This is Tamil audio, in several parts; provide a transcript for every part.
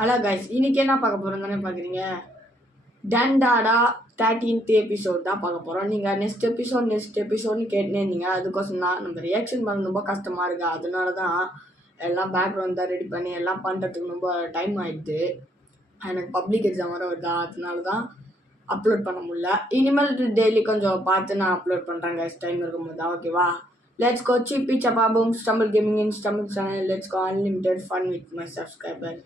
ஹலோ கைஸ், இன்னைக்கு என்ன பார்க்க போகிறோம் தானே பார்க்குறீங்க. டண்டாடா 13th எபிசோட் தான் பார்க்க போகிறோம். நீங்கள் நெக்ஸ்ட் எபிசோட்னு கேட்டுனே இருந்தீங்க. அதுக்கோசம் தான் நம்ம ரியாக்ஷன் பண்ண ரொம்ப கஷ்டமாக இருக்குது. அதனால தான் எல்லாம் பேக்ரவுண்ட் தான் ரெடி பண்ணி எல்லாம் பண்ணுறதுக்கு ரொம்ப டைம் ஆகிடுது. எனக்கு பப்ளிக் எக்ஸாம் வர வருதா, அதனால தான் அப்லோட் பண்ண முடியல. இனிமேல் டெய்லி கொஞ்சம் பார்த்து நான் அப்லோட் பண்ணுறேன் கைஸ், டைம் இருக்கும்போது தான். ஓகேவா? லெட்ஸ் கோ சிப்பி சப்பா பூம் stumble gaming in stumble channel. Let's go unlimited fun with my subscriber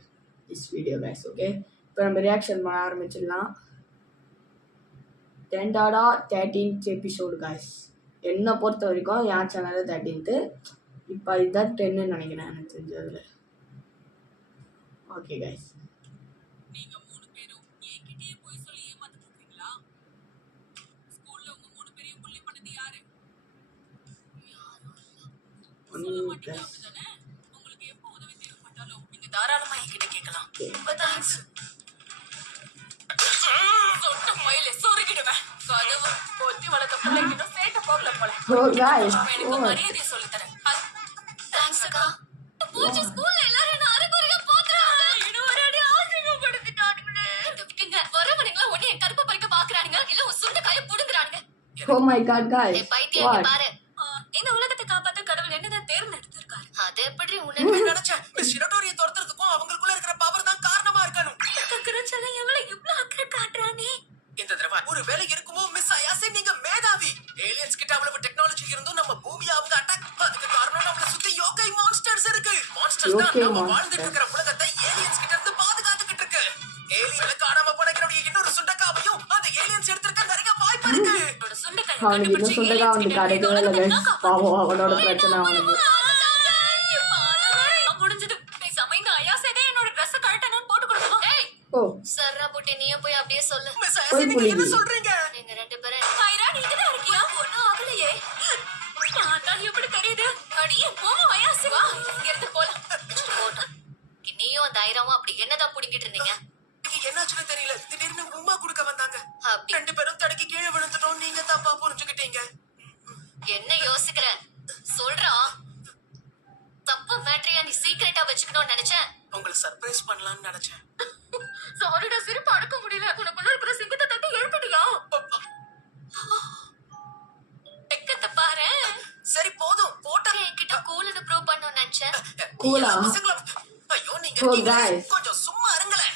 this video guys. Okay, இப்போ நம்ம ரியாக்ஷன் பண்ண ஆரம்பிச்சிடலாம். டெண்டாடா 13th எபிசோடு guys. என்னை பொறுத்த வரைக்கும் என் சேனல் 13th. இப்போ இதுதான் 10ன்னு நினைக்கிறேன் எனக்கு தெரிஞ்சதில். ஓகே guys, தாராளமா என்கிட்ட கேட்கலாம். ரொம்ப தேங்க்ஸ். சொட்ட மயிலே சொருகிடுவேன். கதவு பொத்தி வளர்த்த பிள்ளைகிட்ட சேட்டை போகல போல. எனக்கு மரியாதையை சொல்லித் தரேன். தேங்க்ஸ் அக்கா. பூச்சி ஸ்கூல்ல எல்லாரும் என்ன அரைகுறையா பாக்குறாங்க. இன்னொரு அடி ஆசைப்படுத்திட்டானுங்க. இந்த விட்டுங்க. வரவனுங்களா ஒண்ணு என் கருப்பை பறிக்க பாக்குறானுங்க, இல்ல உன் சுண்ட கையை புடுங்குறானுங்க. Oh my god guys, பைத்தியம் பாரு. இந்த உலகத்தை காப்பாத்த கடவுள் என்னதான் தேர்ந்தெடுத்திருக்காரு. அது எப்படி உன்னை நினைச்சேன். மிஸ் ஷிரோட்டோரியை துரத்துறதுக்கும் அவங்களுக்குள்ள இருக்கிற பவர் தான் காரணமா இருக்கணும். கக்கரச்சல எவ்வளவு இவ்ளோ அக்கறை காட்டுறானே. இந்த தடவை ஒரு வேலை இருக்குமோ மிஸ் ஆயாசே, நீங்க மேதாவி. ஏலியன்ஸ் கிட்ட அவ்வளவு டெக்னாலஜி இருந்தும் நம்ம பூமியை அவங்க அட்டாக். அதுக்கு காரணம் நம்மள சுத்தி யோகை மான்ஸ்டர்ஸ் இருக்கு. மான்ஸ்டர்ஸ் தான் நம்ம வாழ்ந்துட்டு இருக்கிற உலகத்தை ஏலியன்ஸ் கிட்ட இருந்து பாதுகாத்துக்கிட்டு இருக்கு. ஏலியன்களை காணாம போனவங்களுடைய இன்னொரு சுண்டக்காவையும் அந்த ஏலியன்ஸ் எடுத்துக்க நிறைய வாய்ப்பு இருக்கு. அவனுக்கு இன்னும் சுண்டகா வந்து கிடைக்கவே இல்லை guys. பாவம், அவனோட பிரச்சனை அவனுக்கு. ஓ சர்ரா புட்டி, நீயே போய் அப்படியே சொல்லு. என்ன சொல்றீங்க நீங்க ரெண்டு பேரும்? கைரா, நீ இதுல இருக்கியா? ஒண்ணும் ஆகலையே. பார்த்தா எப்படி தெரியுது? அடியே போமா வயாசி, வா இங்க இருந்து போலாம். போட்டோம். நீயும் அந்த ஐராவும் அப்படி என்னதான் புடிங்கிட்டு இருந்தீங்க? என்னாச்சுன்னு தெரியல. திடீர்னு உமா குடுக்க வந்தாங்க. ரெண்டு பேரும் தடுக்கி கீழே விழுந்துட்டோம். நீங்க தப்பா புரிஞ்சுக்கிட்டீங்க. என்ன யோசிக்கிற? சொல்றா. தப்பு மேட்டரையா நீ சீக்கிரட்டா வச்சுக்கணும்னு நினைச்சேன். உங்களுக்கு சர்ப்ரைஸ் பண்ணலாம்னு நினைச்சேன். சாரிடா, சிரிப்பு அடக்க முடியல. உனக்குள்ள இருக்கிற சிங்கத்தை தட்டி எழுப்பிட்டியா? எக்கத்த பாரு. சரி போதும், போட்டா என்கிட்ட கூல்னு ப்ரூவ் பண்ணனும் நினைச்சேன். கூலா? ஐயோ, நீங்க கொஞ்சம் சும்மா இருங்களே.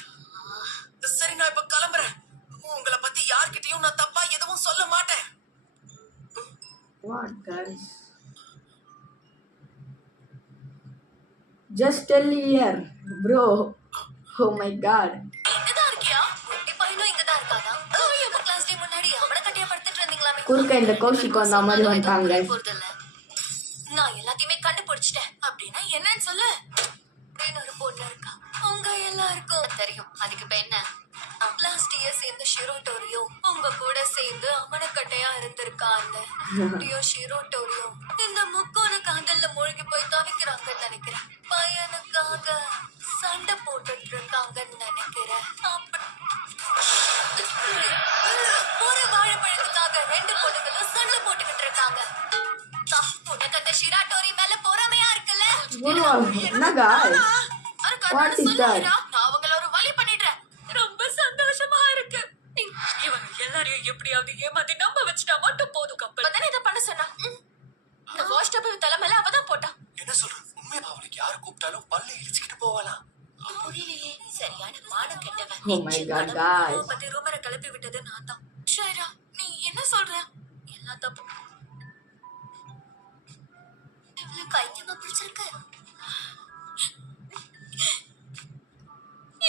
சரி, நான் இப்ப கிளம்புறேன். உங்களை பத்தி யார்கிட்டயும் நான் தப்பா எதுவும் சொல்ல மாட்டேன். What guys? Just tell here, bro. Oh my god. இங்கதான் இருக்கியா? குட்டி பையனும் இங்கதான் இருக்காதா? நம்ம கிளாஸ் டே முன்னாடி அவன கட்டியா படுத்துட்டு இருந்தீங்களாமே. குறுக்க இந்த கௌஷிக் வந்த மாதிரி வந்துட்டாங்க. நான் எல்லாத்தையுமே கண்டுபிடிச்சிட்டேன். அப்படின்னா என்னன்னு சொல்லு. ஒரு பொண்ணு இருக்கா, உங்க எல்லாருக்கும் தெரியும். அதுக்கு இப்ப என்ன? லாஸ்ட் இயர் சேர்ந்த ஷிரோட்டோரியோ உங்க கூட சேர்ந்து அமனக்கட்டையா இருந்திருக்காங்க. ஷிரோட்டோரியோ இந்த முக்கோண காதல்ல மூழ்கி போய் தவிக்கிறாங்கன்னு நினைக்கிறேன். பையனுக்காக சண்டை போட்டுட்டு இருக்காங்கன்னு நினைக்கிறேன். ஒரு வாழைப்பழத்துக்காக ரெண்டு பொண்ணுங்களும் சண்டை போட்டுக்கிட்டு இருக்காங்க. உனக்கு அந்த ஷிரோட்டோரி மேல பொறாமையா இருக்குல்ல? அவங்கள ஒரு வழி பண்ணிடுறேன். ரொம்ப சந்தோஷமா இருக்கு. இவங்க எல்லாரையும் எப்படியாவது ஏமாத்தி நம்ப வச்சுட்டா மட்டும் போதும். கப்பல் தானே இதை பண்ண சொன்னா. இந்த வாஷ் டப் தலைமையில அவதான் போட்டா. என்ன சொல்ற? உண்மையா அவளுக்கு யாரு கூப்பிட்டாலும் பல்ல இழிச்சுக்கிட்டு போவாளா? புரியலையே. சரியான மானம் கெட்டவன். Oh my god guys. பத்தி ரூமரை கிளப்பி விட்டது நான் தான். ஷைரா, நீ என்ன சொல்ற? எல்லாம் தப்பு. இவ்வளவு கையமா பிடிச்சிருக்கு.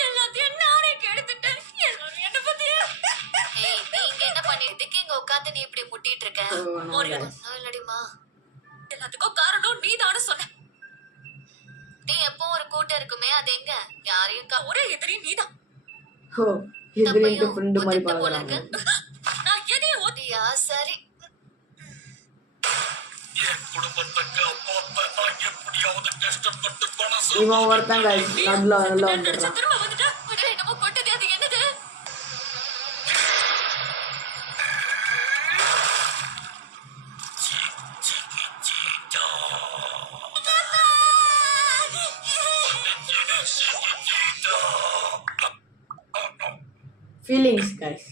எல்லாத்தையும் நானே கெடுத்துட்டேன். எல்லாரும் என்ன பத்தி? ஏய், நீங்க என்ன பண்ணிட்டு இங்க உட்கார்ந்து நீ இப்படி முட்டிட்டு இருக்க? இல்லடிமா, எல்லாத்துக்கும் காரணம் நீதானு சொன்ன. நீ எப்போ ஒரு கூட்டம் இருக்குமே, அது எங்க? யாரையும் ஒரே எதிரி நீதான். ஓ, எதிரிட்டு ஃப்ரெண்ட் மாதிரி பாக்குறாங்க. நான் எதையும் ஓதியா? சரி, என் குடும்பத்துக்கு அப்பா நான் எப்படியாவது கஷ்டப்பட்டு பணம் இவன் ஒருத்தங்க நல்லா வந்துடுறான். திரும்ப வந்துட்டா என்னமோ கொட்டது. அது என்னது? No! Feelings guys.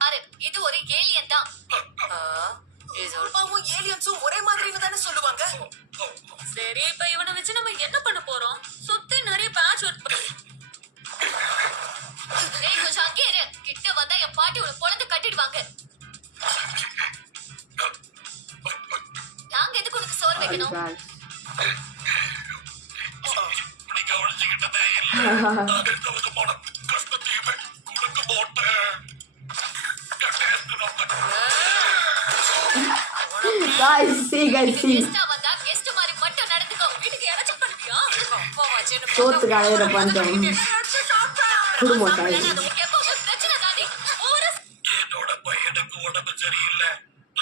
பாரு இது ஒரு ஏலியன் தான். அப்பாவும் ஏலியன்ஸும் ஒரே மாதிரின்னு தானே சொல்லுவாங்க. சரி இப்ப இவனை வச்சு நம்ம என்ன பண்ண போறோம்? சுத்தி நிறைய பேட்ச் ஒர்க். டேய் கொஞ்சம் அங்கே இரு. கிட்ட வந்தா என் பாட்டி உன பொளந்து கட்டிடுவாங்க. நாங்க எதுக்கு உனக்கு சோறு வைக்கணும்? Guys, see. கெஸ்டா வந்தா கெஸ்ட் மாதிரி மட்டும் நடந்துக்கோ. வீட்டுக்கு யாராச்சும் பண்ணுவியா? அப்பா வச்சேன்னு சோத்துக்காக இதை பண்றோம். குடும்பம் guys. எப்பவும் பிரச்சனை தாண்டி ஒரு என்னோட பையனுக்கு உடம்பு சரியில்லை.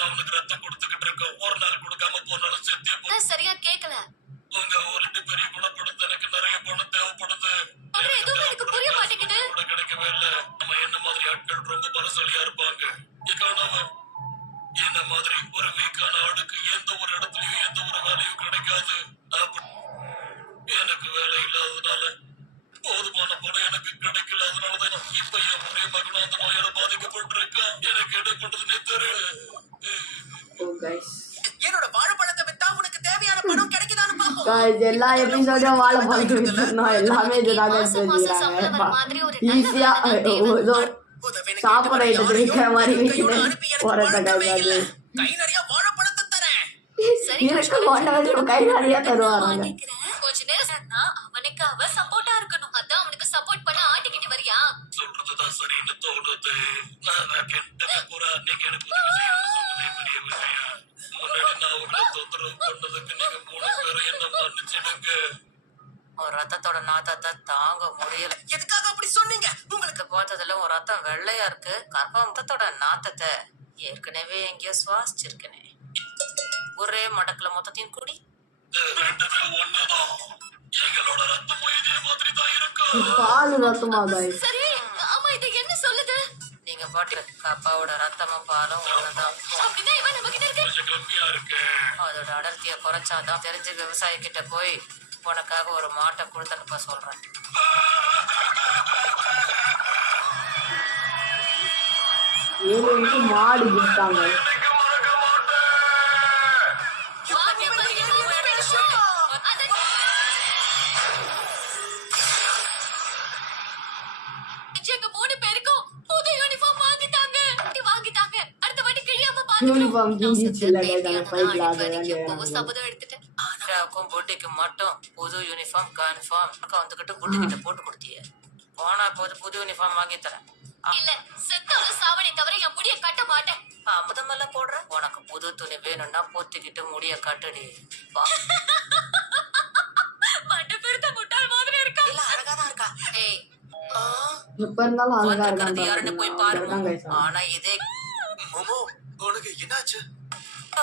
அவனுக்கு ரத்தம் கொடுத்துக்கிட்டு இருக்கோம். ஒரு நாள் கொடுக்காம போனாலும் செத்தே போ. சரியா கேக்கல. உங்க ஒரு 2 பேரை குணப்படுத்த எனக்கு நிறைய பணம் தேவைப்படுது. அப்புறம் எதுவும் எனக்கு புரிய மாட்டேங்குது. கூட கிடைக்கவே இல்லை. நம்ம என்ன மாதிரி ஆட்கள் ரொம்ப பலசாலியா இருப்பாங்க. என்ன மாதிரி ஒரு வீக்கான ஆளுக்கு எந்த ஒரு இடத்துலயும் எந்த ஒரு வேலையும் கிடைக்காது. எனக்கு வேலை இல்லாததுனால போதுமான பணம் எனக்கு கிடைக்கல. அதனாலதான் இப்ப என் ஒரே மகனும் அந்த நோயால பாதிக்கப்பட்டிருக்கேன். எனக்கு என்ன பண்றதுன்னே தெரியல. என்னோட வாழைப்பழத்தை வித்தா உனக்கு தேவையான பணம் கிடைக்குதான்னு பாப்போம். Guys, எல்லா எபிசோடும் வாழைப்பழத்தை வித்துறோம். எல்லாமே இதுதான் எடுத்துக்கிறாங்க. ஈஸியா சாப்பிட ஐட்டத்தை விற்கிற மாதிரி போறத காய்ச்சாது. கை நிறைய வாழைப்பழத்தை தரேன். எனக்கு கொண்டவங்க கை நிறைய தருவாங்க. கொஞ்ச நேரம் அவனுக்கு அவ சப்போர்ட்டா இருக்கணும். அதான் அவனுக்கு சப்போர்ட் பண்ண ஆட்டிக்கிட்டு வரியா? சொல்றதுதான் சரின்னு தோணுது. நீங்க எனக்கு உதவி செய்யணும்னு சொன்னதே பெரிய விஷயம். முன்னாடி நான் உங்களை தொந்தரவு பண்ணதுக்கு நீங்க 3 பேரும் என்ன மன்னிச்சிடுங்க. ஒரு ரத்தத்தோட நாத்தத்தை தாங்க முடியல. எதுக்காக அப்படி சொன்னீங்க? உங்களுக்கு பார்த்ததுல ஒரு ரத்தம் வெள்ளையா இருக்கு. கர்ப்பத்தோட நாத்தத்தை ஏற்கனவே எங்கேயோ சுவாசிச்சிருக்கனே. ஒரே மடக்குல மொத்தத்தையும் குடி. ரெண்டுமே ஒண்ணுதான். எங்களோட ரத்தமும் இதே மாதிரி தான் இருக்கும். பால் ரத்தமா guys? சரி ஆமா இது என்ன சொல்லுது? நீங்க பாட்டு அப்பாவோட ரத்தமும் பாலும் ஒண்ணுதான். அப்படின்னா இவன் நம்ம கிட்ட இருக்கு. கொஞ்சம் கம்மியா இருக்கு. அதோட அடர்த்திய குறைச்சாதான் தெரிஞ்ச விவசாயி கிட்ட போய் உனக்காக ஒரு மாட்டை கொடுத்துருப்ப சொல்றேன். ஏழுக்கு மாடு விட்டாங்க. எங்க 3 பேருக்கும் புது யூனிஃபார்ம் வாங்கிட்டாங்க. அடுத்த வாட்டி கிழியாம யூனிஃபார்ம் கிழிஞ்சிச்சு இல்ல guys, அந்த ஃபைட்ல எப்பவும் சபதம் எடுத்துட்டேன். ஆண்டாவுக்கும் பொட்டிக்கு மட்டும் புது யூனிஃபார்ம் கன்ஃபார்ம் வந்துகிட்டு பொட்டிக்கிட்ட போட்டு கொடுத்திய. போனா போது புது யூனிஃபார்ம் வாங்கி தரேன். இல்ல செத்தாலும் சாவனை தவிர என் முடிய கட்ட மாட்டேன். முதல்ல போடுற உனக்கு புது துணி வேணும்னா போத்திக்கிட்டு முடிய கட்டுடி. மண்ட பெருத்த முட்டாள் மாதிரி இருக்கா. இல்ல அழகாதான் இருக்கா. ஏய் எப்ப இருந்தாலும் அழகா வந்திருக்கிறது யாருன்னு போய் பாருங்க. இருக்காங்க. ஆனா இதே மோமோ உனக்கு என்னாச்சு?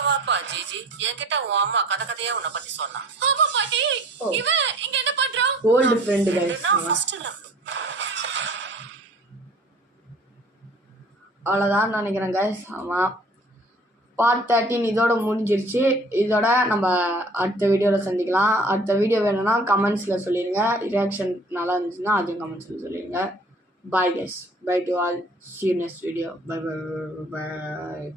வாப்பா ஜிஜி என்கிட்ட உன் அம்மா கதையா உன்னை பத்தி சொன்னான். ஆமா பாட்டி இவன் இங்க என்ன பண்றான்? Old friend guys. First love. அவ்வளோதான் நினைக்கிறேன் guys. ஆமாம், பார்ட் 13 இதோட முடிஞ்சிருச்சு. இதோட நம்ம அடுத்த வீடியோவில் சந்திக்கலாம். அடுத்த வீடியோ வேணும்னா கமெண்ட்ஸில் சொல்லிடுங்க. ரியாக்ஷன் நல்லா இருந்துச்சுன்னா அதையும் கமெண்ட்ஸில் சொல்லிடுங்க. Bye guys. Bye to all. See you next video. Bye.